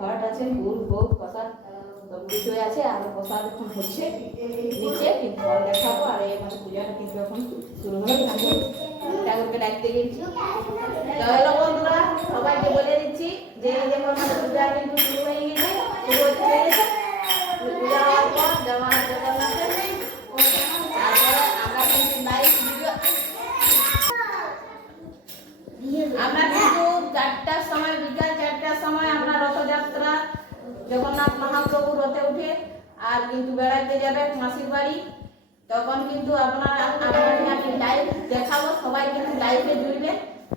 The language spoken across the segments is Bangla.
ঘট আছে, ফুল ভোগ প্রসাদ সব কিছু আছে। আর প্রসাদ এখন হচ্ছে নিচে, কিন্তু দেখাবো। আর এই মানে পূজাটা কিন্তু এখন শুরু হবে। ঠাকুরকে ডাকতে গেছি। তো হ্যালো বন্ধুরা, সবাইকে বলে দিচ্ছি যে যেমন আমাদের পূজা কিন্তু শুরু হয়ে গেছে, শুরু হতে হয়ে গেছে। পূজা হওয়ার পর জগন্নাথের তারপরে আমরা কিন্তু লাইভ ভিডিও আমরা কিন্তু 4টার সময়, বিকাল 4টার সময় আমরা রথযাত্রা জগন্নাথ মহাপ্রভু রথে উঠে আর কিন্তু বেড়াতে যাবে মাসির বাড়ি। তখন কিন্তু আপনাদের লাইভ দেখাবো, সবাই কিন্তু লাইভে জুড়বে।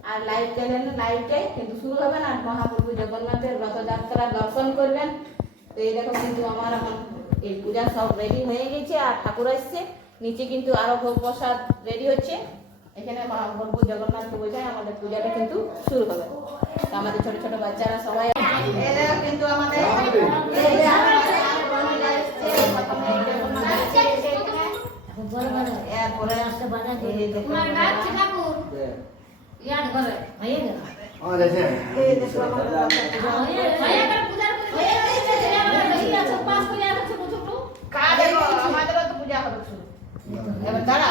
আর লাইভ চ্যানেল লাইভে কিন্তু শুরু হবে না, মহাপ্রভু জগন্নাথের রথযাত্রা দর্শন করবেন। তো এই দেখো কিন্তু আমার এই পূজা সব রেডি হয়ে গেছে। আর ঠাকুর আসছে নিচে, কিন্তু আরো ভোগ প্রসাদ রেডি হচ্ছে। এখানে মহাপ্রভু জগন্নাথকে বোঝায় আমাদের পূজাটা কিন্তু শুরু হবে। তো আমাদের ছোট ছোট বাচ্চারা সবাই কিন্তু আমাদের আমাদেরও তো পূজা হবে শুরু। এবার দাঁড়া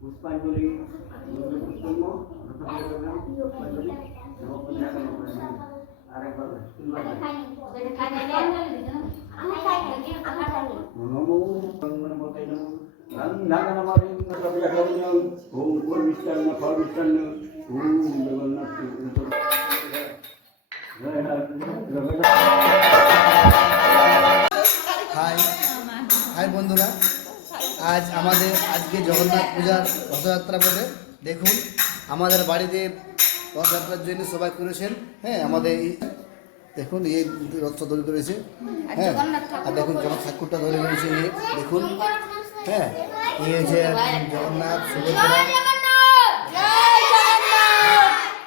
পুষ্পাঞ্জলি হাই বন্ধুরা, আজ আমাদের আজকে জগন্নাথ পূজার রথযাত্রা বলে দেখুন আমাদের বাড়িতে রথযাত্রার জন্য সবাই করেছেন। হ্যাঁ, আমাদের দেখুন এই রথটা ধরে করেছে। হ্যাঁ, আর দেখুন যখন ঠাকুরটা ধরে করেছে দেখুন। হ্যাঁ, এই হচ্ছে জগন্নাথ সুভদ্রা।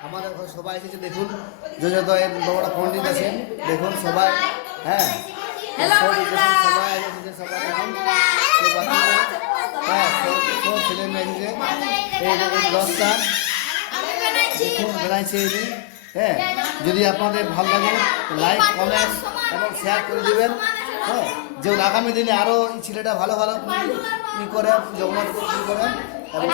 আমাদের ঘরে সবাই এসেছে দেখুন, যত বড় পণ্ডিত আছেন দেখুন সবাই। হ্যাঁ, সবাই এসেছে, সবাই দেখুন। হ্যাঁ, সব ছেলে মেয়ে এসেছে। এই রথটা দেখুন বেড়াইছে। হ্যাঁ, যদি আপনাদের ভালো লাগে লাইক কমেন্ট এবং শেয়ার করে দেবেন। হ্যাঁ, যেমন আগামী দিনে আরও এই ছেলেটা ভালো ভালো করে জগন্নাথ করে এবং